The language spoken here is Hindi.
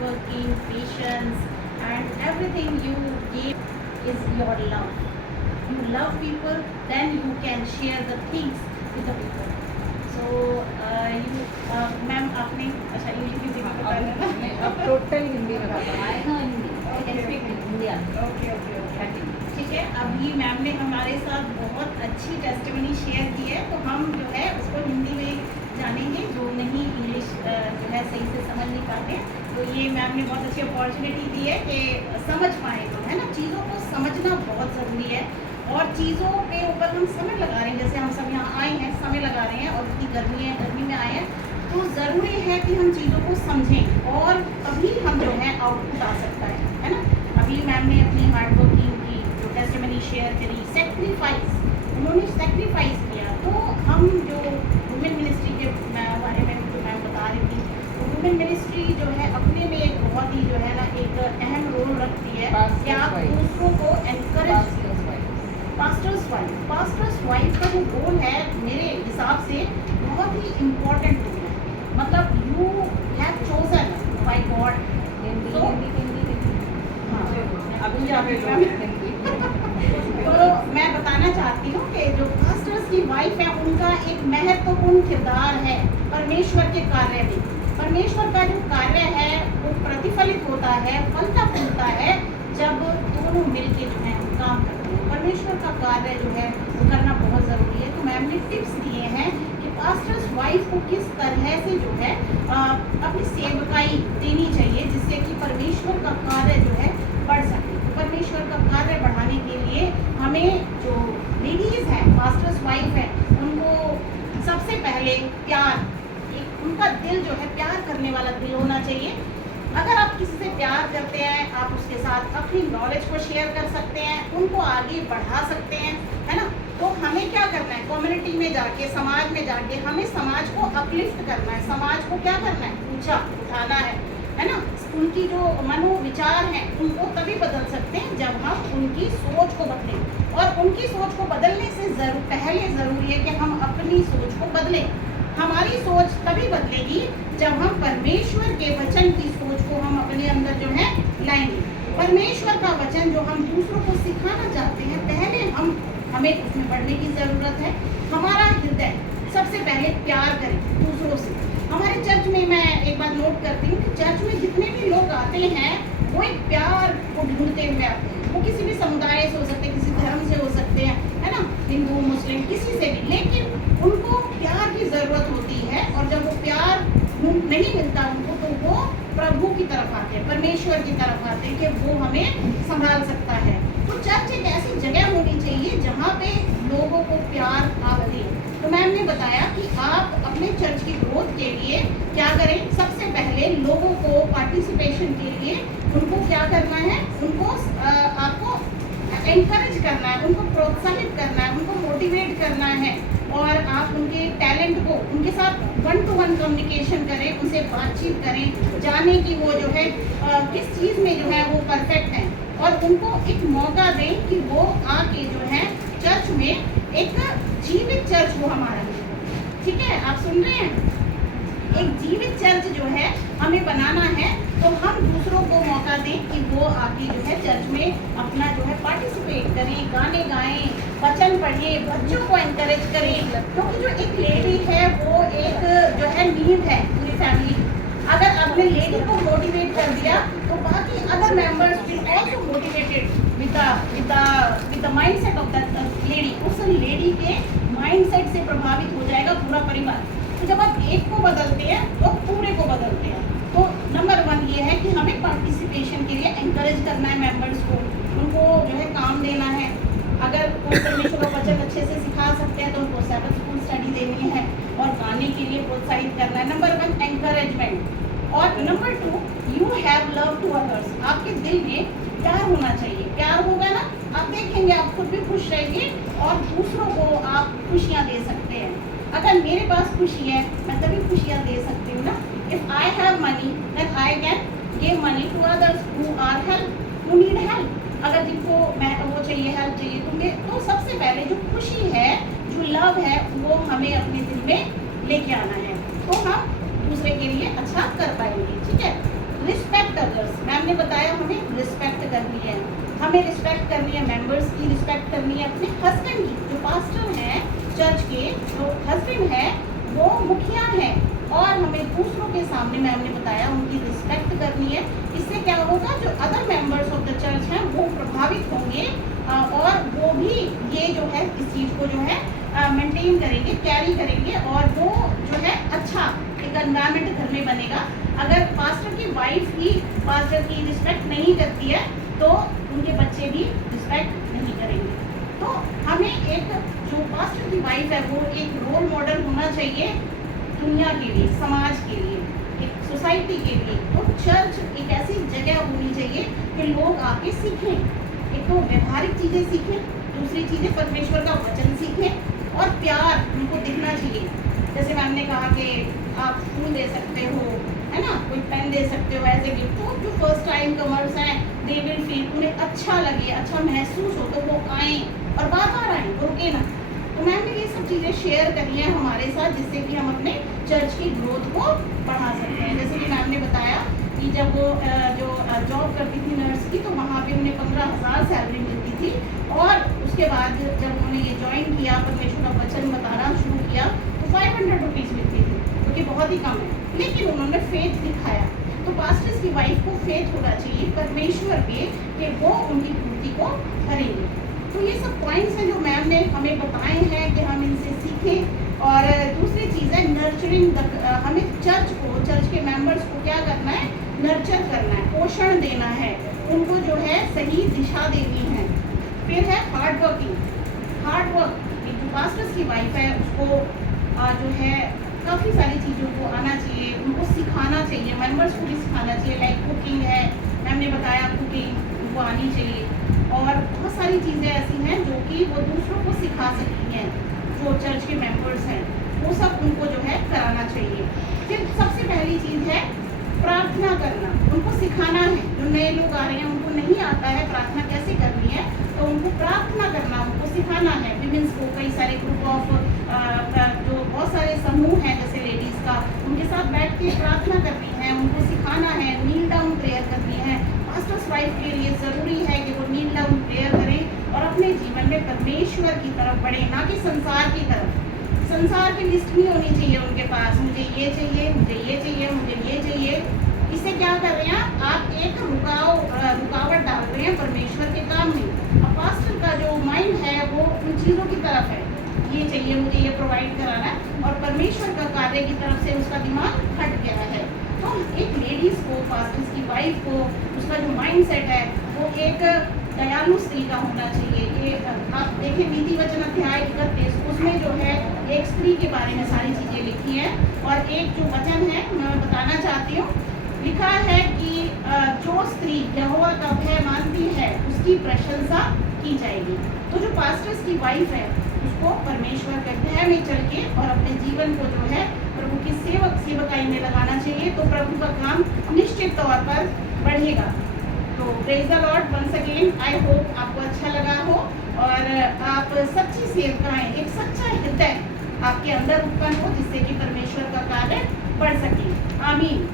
hardworking, patience, and everything you give is your love. You love people, then you can share the things with the people. So ma'am आपने अच्छा इंग्लिश हिंदी में बता देना। अब टोटल हिंदी में बताना है। ओके ओके ओके ठीक है। अभी मैम ने हमारे साथ बहुत अच्छी टेस्टिमनी शेयर की है, तो हम जो है उसको हिंदी में जानेंगे। जो नहीं इंग्लिश जो है सही से समझ नहीं पाते, तो ये मैम ने बहुत अच्छी अपॉर्चुनिटी दी है कि समझ पाए लोग, है ना। चीज़ों को समझना बहुत ज़रूरी है, और चीज़ों के ऊपर हम समय लगा रहे हैं। जैसे हम सब यहाँ आए हैं, समय लगा रहे हैं, और इतनी गर्मी है, गर्मी में आए हैं, तो ज़रूरी है कि हम चीज़ों को समझें, और तभी हम जो है आउटपुट आ सकता है ना। अभी मैम ने अपनी हार्ड वर्किंग की जो टेस्टिमनी शेयर करी, सेक्रीफाइस, उन्होंने सेक्रीफाइस किया। तो हम जो वुमेन मिनिस्ट्री के बारे में जो मैम बता रही थी, तो वुमेन मिनिस्ट्री जो है अपने में एक बहुत ही जो है ना एक अहम रोल रखती है कि आप दूसरों को एनकरेज। पास्टर्स वाइफ का जो रोल है मेरे हिसाब से बहुत ही इम्पोर्टेंट रोल है। मतलब you have chosen by God. तो मैं बताना चाहती हूँ कि जो पास्टर्स की वाइफ है उनका एक महत्वपूर्ण किरदार है परमेश्वर के कार्य में। परमेश्वर का जो कार्य है वो प्रतिफलित होता है, फलता फूलता है जब दोनों मिलके जो है काम करते हैं। परमेश्वर का कार्य जो है वो करना बहुत ज़रूरी है। तो मैम ने टिप्स दिए हैं कि पास्टर्स वाइफ को किस तरह से जो है अपनी सेवकाई देनी चाहिए, जिससे कि परमेश्वर का कार्य जो है बढ़ सके। तो परमेश्वर का कार्य बढ़ाने के लिए हमें जो लेडीज़ हैं, पास्टर्स वाइफ है, उनको सबसे पहले प्यार, एक उनका दिल जो है प्यार करने वाला दिल होना चाहिए। अगर आप किसी से प्यार करते हैं, आप उसके साथ अपनी नॉलेज को शेयर कर सकते हैं, उनको आगे बढ़ा सकते हैं, है ना। तो हमें क्या करना है, कम्युनिटी में जाके, समाज में जाके हमें समाज को अपलिफ्ट करना है, समाज को क्या करना है, ऊंचा उठाना है ना। उनकी जो मनोविचार हैं उनको तभी बदल सकते हैं जब हम उनकी सोच को बदलें, और उनकी सोच को बदलने से पहले ज़रूरी है कि हम अपनी सोच को बदलें। हमारी सोच तभी बदलेगी जब हम परमेश्वर के वचन की सोच को हम अपने अंदर जो है लाएंगे। परमेश्वर का वचन जो हम दूसरों को सिखाना चाहते हैं, पहले हमें उसमें बढ़ने की ज़रूरत है। हमारा हृदय सबसे पहले प्यार करें दूसरों से। हमारे चर्च में मैं एक बात नोट करती हूँ कि चर्च में जितने भी लोग आते हैं वो एक प्यार को ढूंढते हुए आते हैं। वो किसी भी समुदाय से हो सकते हैं, किसी धर्म से हो सकते हैं, है ना, हिंदू मुस्लिम किसी से भी, लेकिन उनको प्यार की ज़रूरत होती है। और जब वो प्यार नहीं मिलता उनको, तो वो प्रभु की तरफ आते हैं, परमेश्वर की तरफ आते हैं कि वो हमें संभाल सकता है। तो चर्च एक ऐसी जगह होनी चाहिए जहाँ पे लोगों को प्यार आप दें। तो मैम ने बताया कि आप अपने चर्च की ग्रोथ के लिए क्या करें। सबसे पहले लोगों को पार्टिसिपेशन के लिए उनको क्या करना है, उनको आपको एनकरेज करना है, उनको प्रोत्साहित करना है, उनको मोटिवेट करना है, और आप उनके टैलेंट को उनके साथ 1-to-1 कम्युनिकेशन करें, उनसे बातचीत करें, जाने कि वो जो है किस चीज़ में जो है वो परफेक्ट हैं, और उनको एक मौका दें कि वो आके जो है चर्च में एक जीवित चर्च हो हमारा। ठीक है, आप सुन रहे हैं, एक जीवित चर्च जो है हमें बनाना है। तो हम दूसरों को मौका दें कि वो आके जो है चर्च में अपना जो है पार्टिसिपेट करें, गाने गाएं, वचन पढ़ें, बच्चों को एनकरेज करें। क्योंकि जो एक लेडी है वो एक जो है नीड है पूरी फैमिली। अगर आपने लेडी को मोटिवेट कर दिया तो बाकी other members will also motivated with the mindset of that lady. उस लेडी के माइंडसेट से प्रभावित हो जाएगा पूरा परिवार। तो जब आप एक को बदलते हैं तो पूरे को बदलते हैं। तो नंबर 1 ये है कि हमें पार्टिसिपेशन के लिए एनकरेज करना है मेंबर्स को, उनको जो है काम देना है। अगर कोई परमेश्वर का वचन अच्छे से सिखा सकते हैं तो उनको सैबथ स्कूल स्टडी देनी है, और गाने के लिए प्रोत्साहित करना है। Number 1 encouragement. और number 2 you have love to others. आपके दिल में प्यार होना चाहिए। प्यार होगा ना, आप देखेंगे आप खुद भी खुश रहेंगे और दूसरों को आप खुशियाँ दे सकते हैं। अगर मेरे पास खुशी है मैं तभी खुशियाँ दे सकती हूँ ना। If I have money then I can give money to others who need help. अगर जिनको वो चाहिए, हेल्प चाहिए तुम्हें, तो सबसे पहले जो खुशी है, जो लव है, वो हमें अपने दिल में लेके आना है, तो हम दूसरे के लिए अच्छा कर पाएंगे। ठीक है, रिस्पेक्ट करनी है, मेंबर्स की रिस्पेक्ट करनी है, अपने हस्बैंड की, जो पास्टर हैं चर्च के, जो हस्बैंड है वो मुखिया है, और हमें दूसरों के सामने में हमने बताया उनकी रिस्पेक्ट करनी है। इससे क्या होगा, जो other members of the church हैं वो प्रभावित होंगे और वो भी ये जो है इस चीज़ को जो है मेंटेन करेंगे, कैरी करेंगे, और वो जो है अच्छा एक एनवायरनमेंट घर में बनेगा। अगर पास्टर की वाइफ ही पास्टर की रिस्पेक्ट नहीं करती है तो उनके बच्चे भी रिस्पेक्ट नहीं करेंगे। तो हमें एक जो पास्टर की वाइफ है वो एक रोल मॉडल होना चाहिए दुनिया के लिए, समाज के लिए, एक सोसाइटी के लिए। तो चर्च एक ऐसी जगह होनी चाहिए कि लोग आके सीखें, एक तो व्यवहारिक चीज़ें सीखें, दूसरी चीज़ें परमेश्वर का वचन सीखें, और प्यार उनको दिखना चाहिए। जैसे मैम ने कहा कि आप फूल दे सकते हो, है ना, कोई पेन दे सकते हो एज ए गिफ्ट, तो जो फर्स्ट टाइम कमर्स हैं दे विल फील, उन्हें अच्छा लगे, अच्छा महसूस हो तो वो आएँ और बार-बार आएँ, वो रुके ना। तो मैम ने ये सब चीज़ें शेयर करी हैं हमारे साथ, जिससे कि हम अपने चर्च की ग्रोथ को बढ़ा सकते हैं। जैसे कि मैम ने बताया कि जब वो जो जॉब करती थी नर्स की, तो वहाँ पे उन्हें 15,000 सैलरी मिलती थी, और उसके बाद जब उन्होंने ये ज्वाइन किया, परमेश्वर का वचन बताना शुरू किया, तो 500 रुपीज़ मिलती थी, जो कि बहुत ही कम है, लेकिन उन्होंने फेथ दिखाया। तो पास्टर्स की वाइफ को फेथ होना चाहिए परमेश्वर पे कि वो उनकी पूर्ति को करेंगे। तो ये सब पॉइंट्स हैं जो मैम ने हमें बताए हैं कि हम इनसे सीखें। और दूसरी चीज़ है नर्चरिंग, हमें चर्च को, चर्च के मेंबर्स को क्या करना है, नर्चर करना है, पोषण देना है, उनको जो है सही दिशा देनी है। फिर है हार्ड वर्किंग, हार्ड वर्क। एक जो पास्टर्स की वाइफ है उसको जो है काफ़ी सारी चीज़ों को आना चाहिए, उनको सिखाना चाहिए, मेंबर्स को भी सिखाना चाहिए। लाइक कुकिंग है, मैम ने बताया कुकिंग उनको आनी चाहिए, और बहुत सारी चीज़ें ऐसी हैं जो कि वो दूसरों को सिखा सकती हैं, जो चर्च के मेंबर्स हैं वो सब उनको जो है कराना चाहिए। फिर सबसे पहली चीज़ है प्रार्थना करना, उनको सिखाना है। जो नए लोग आ रहे हैं उनको नहीं आता है प्रार्थना कैसे करनी है, तो उनको प्रार्थना करना उनको सिखाना है। विमेंस को कई सारे ग्रुप ऑफ जो बहुत सारे समूह हैं जैसे लेडीज़ का, उनके साथ बैठ के प्रार्थना करनी है, उनको सिखाना है, नील डाउन प्रेयर करनी है। पास्टर्स वाइफ के लिए ज़रूरी है कि वो नील डाउन प्रेयर करें और अपने जीवन में परमेश्वर की तरफ बढ़े, ना कि संसार की तरफ। संसार की लिस्ट नहीं होनी चाहिए उनके पास, मुझे ये चाहिए, मुझे ये चाहिए, मुझे ये चाहिए। इससे क्या कर रहे हैं आप, एक रुकावट डाल रहे हैं परमेश्वर के काम में। अब पास्टर का जो माइंड है वो उन चीज़ों की तरफ है, ये चाहिए, मुझे ये प्रोवाइड कराना है, और परमेश्वर का कार्य की तरफ से उसका दिमाग हट गया है। तो एक लेडीज़ को, पास्टर्स की वाइफ को, उसका जो माइंड सेट है वो एक दयालु स्त्री का होना चाहिए। ये आप देखें नीति वचन अध्याय 31, उसमें जो है एक स्त्री के बारे में सारी चीज़ें लिखी हैं, और एक जो वचन है मैं बताना चाहती हूँ, लिखा है कि जो स्त्री यहोवा का भय मानती है उसकी प्रशंसा की जाएगी। तो जो पास्टर्स की वाइफ है उसको परमेश्वर के भय में चल के और अपने जीवन को जो है प्रभु की सेवकाई में लगाना चाहिए, तो प्रभु का काम निश्चित तौर पर बढ़ेगा। तो praise the lord once again. I hope आपको अच्छा लगा हो, और आप सच्ची सेवकाएं, एक सच्चा हृदय आपके अंदर उत्पन्न हो, जिससे कि परमेश्वर का कार्य बढ़ सके। आमीन।